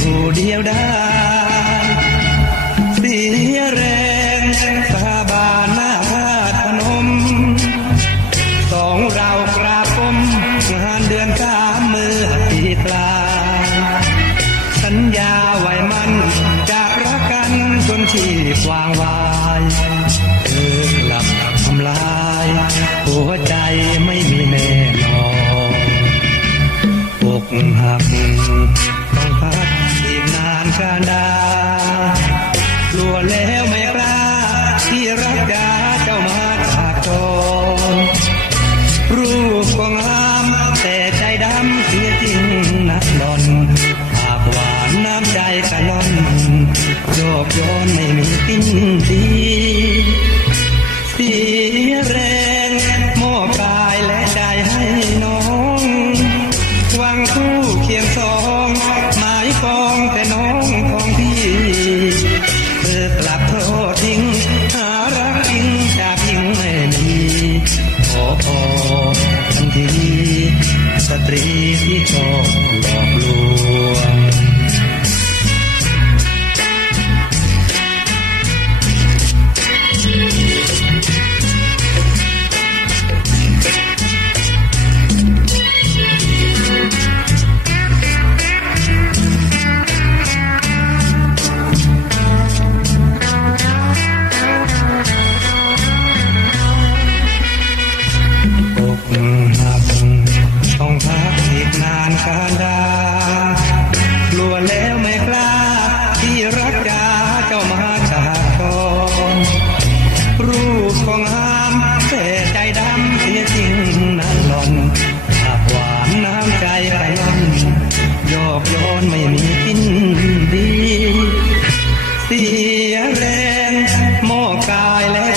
อยู่เดียวได้เสียแรงสาบานหน้าพาดพนม สองเรากราบก้มงานเดือนสามมือปีกลาสัญญาไว้มันจะรักกันจนชีพวางวายเธอกลับทำลาย หัวใจไม่มีแน่นอนอกหักต้องพัก อีกนาดากลัวแล้วไม่กล้าที่รักดาเจ้ามาจากตรรูปก็งามแต่ใจดำเสียจริงนักหลอนปากหวานน้ำใจกะล่อนโยกโยนไม่มีติ้นที อบย้อนไม่มีกินดี เสียแรงมอกายและ